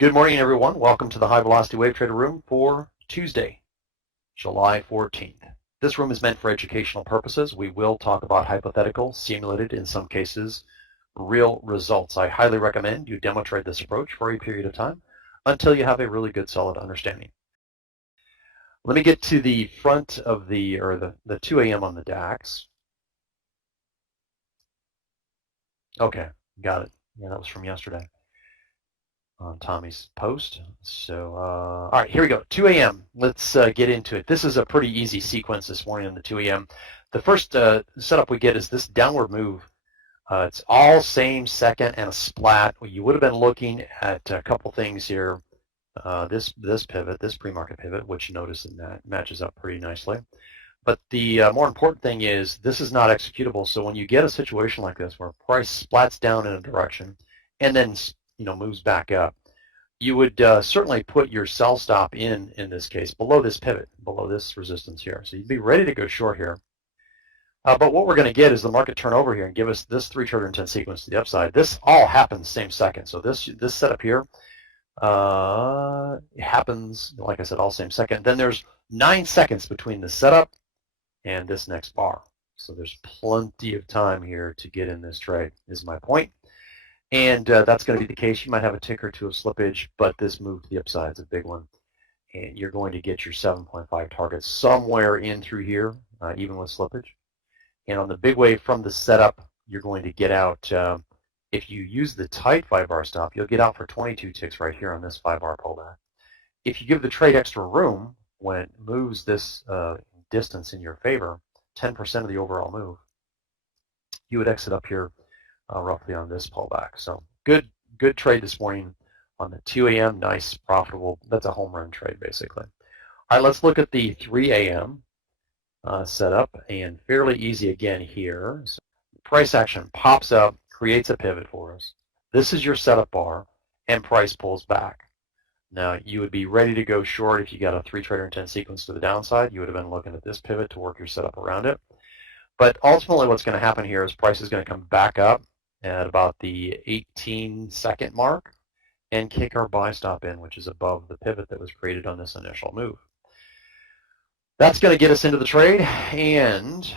Good morning, everyone. Welcome to the High Velocity Wave Trader Room for Tuesday, July 14th. This room is meant for educational purposes. We will talk about hypothetical, simulated, in some cases, real results. I highly recommend you demo trade this approach for a period of time until you have a really good, solid understanding. Let me get to the front of the 2 a.m. on the DAX. Okay, got it. Yeah, that was from yesterday on Tommy's post. So, all right, here we go. 2 a.m. Let's get into it. This is a pretty easy sequence this morning on the 2 a.m. The first setup we get is this downward move. It's all same second and a splat. You would have been looking at a couple things here. This pivot, this pre-market pivot, which notice that matches up pretty nicely. But the more important thing is this is not executable. So when you get a situation like this where price splats down in a direction and then moves back up, you would certainly put your sell stop in this case below this pivot, below this resistance here. So you'd be ready to go short here. But what we're going to get is the market turn over here and give us this 3 trader intent sequence to the upside. This all happens same second. So this setup here happens, like I said, all same second. Then there's 9 seconds between the setup and this next bar. So there's plenty of time here to get in this trade, is my point. And that's going to be the case. You might have a tick or two of slippage, but this move to the upside is a big one. And you're going to get your 7.5 target somewhere in through here, even with slippage. And on the big wave from the setup, you're going to get out, if you use the tight 5-bar stop, you'll get out for 22 ticks right here on this 5-bar pullback. If you give the trade extra room when it moves this distance in your favor, 10% of the overall move, you would exit up here roughly on this pullback. So good trade this morning on the 2 a.m. Nice, profitable. That's a home run trade, basically. All right, let's look at the 3 a.m. Setup, and fairly easy again here. So price action pops up, creates a pivot for us. This is your setup bar, and price pulls back. Now, you would be ready to go short if you got a 3 trader intent sequence to the downside. You would have been looking at this pivot to work your setup around it. But ultimately, what's going to happen here is price is going to come back up at about the 18-second mark and kick our buy stop in, which is above the pivot that was created on this initial move. That's going to get us into the trade, and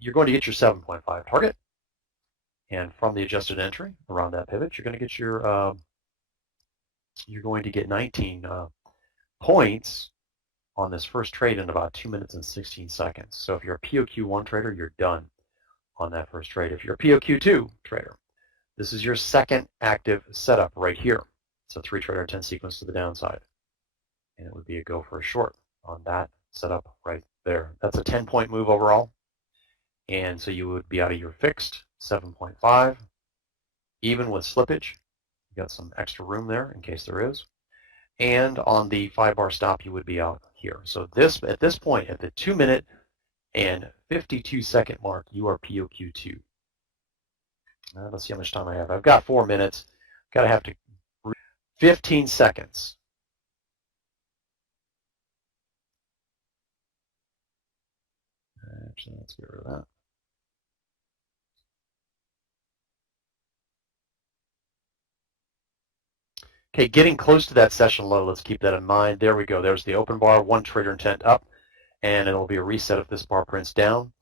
you're going to get your 7.5 target. And from the adjusted entry around that pivot, you're going to get your you're going to get 19 points on this first trade in about 2 minutes and 16 seconds. So if you're a POQ1 trader, you're done on that first trade. If you're a POQ2 trader, this is your second active setup right here. It's a 3 trader intent sequence to the downside. And it would be a go for a short on that setup right there. That's a 10-point move overall. And so you would be out of your fixed 7.5, even with slippage. You got some extra room there in case there is. And on the 5-bar stop, you would be out here. So this, at this point, at the 2-minute and 52-second mark, you are POQ2. Let's see how much time I have. I've got 4 minutes. Gotta have to 15 seconds. Actually, let's get rid of that. Okay, getting close to that session low. Let's keep that in mind. There we go. There's the open bar, 1 trader intent up, and it'll be a reset if this bar prints down.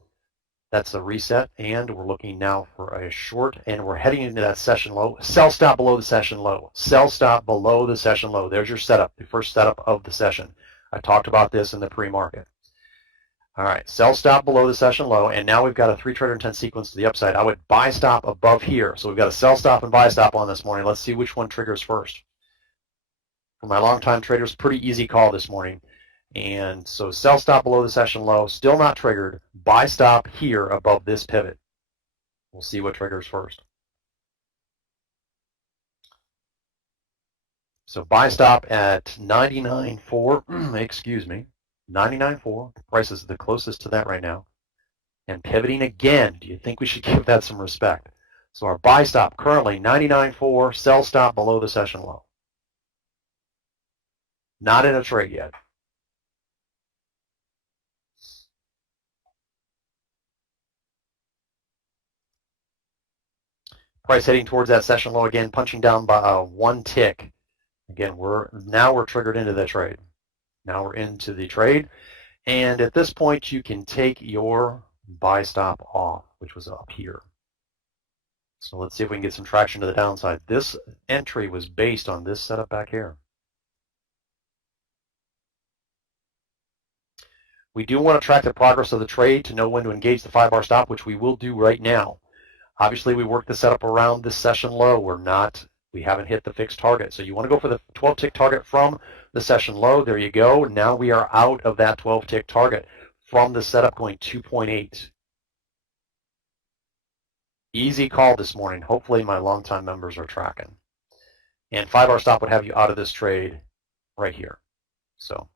That's a reset, and we're looking now for a short, and we're heading into that session low. Sell stop below the session low. Sell stop below the session low. There's your setup, the first setup of the session. I talked about this in the pre-market. All right, sell stop below the session low, and now we've got a 3 trader intent sequence to the upside. I would buy stop above here. So we've got a sell stop and buy stop on this morning. Let's see which one triggers first. For my longtime traders, pretty easy call this morning. And so sell stop below the session low, still not triggered. Buy stop here above this pivot. We'll see what triggers first. So buy stop at 99.4, excuse me, 99.4. The price is the closest to that right now. And pivoting again, do you think we should give that some respect? So our buy stop currently 99.4, sell stop below the session low. Not in a trade yet. Price heading towards that session low again, punching down by 1 tick Again, we're triggered into the trade. Now we're into the trade, and at this point you can take your buy stop off, which was up here. So let's see if we can get some traction to the downside. This entry was based on this setup back here. We do want to track the progress of the trade to know when to engage the 5-bar stop, which we will do right now. Obviously, we worked the setup around this session low. We haven't hit the fixed target. So you want to go for the 12-tick target from the session low. There you go. Now we are out of that 12-tick target from the setup going 2.8. Easy call this morning. Hopefully my longtime members are tracking. And 5-bar stop would have you out of this trade right here. So.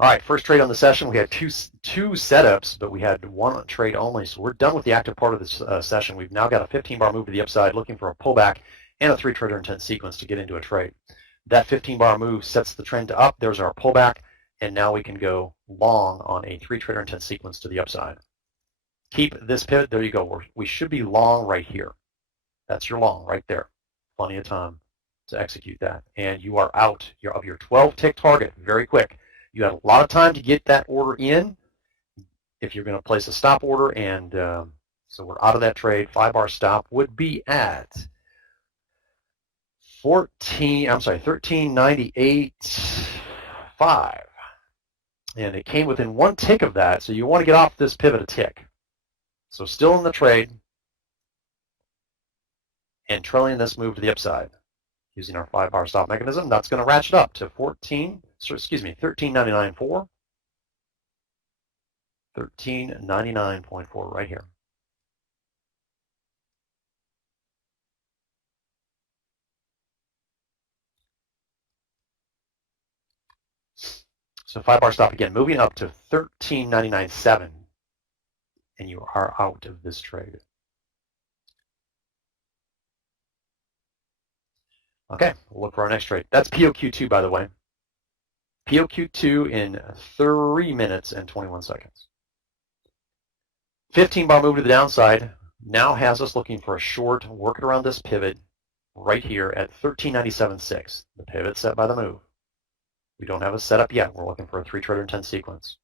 All right, first trade on the session. We had two setups, but we had one trade only. So we're done with the active part of this session. We've now got a 15-bar move to the upside, looking for a pullback and a 3-trader intent sequence to get into a trade. That 15-bar move sets the trend up. There's our pullback, and now we can go long on a 3-trader intent sequence to the upside. Keep this pivot. There you go. We should be long right here. That's your long right there. Plenty of time to execute that. And you are out of your 12-tick target very quick. You had a lot of time to get that order in if you're going to place a stop order, and so we're out of that trade. 5-bar stop would be at 1398.5, and it came within 1 tick of that. So you want to get off this pivot a tick. So still in the trade and trailing this move to the upside using our 5-bar stop mechanism. That's going to ratchet up to 13.99.4. 13.99.4 right here. So 5-bar stop again, moving up to 13.99.7, and you are out of this trade. Okay, we'll look for our next trade. That's POQ2, by the way. POQ2 in 3 minutes and 21 seconds. 15-bar move to the downside now has us looking for a short, working around this pivot right here at 13.97.6. The pivot set by the move. We don't have a setup yet. We're looking for a 3-trader intent sequence.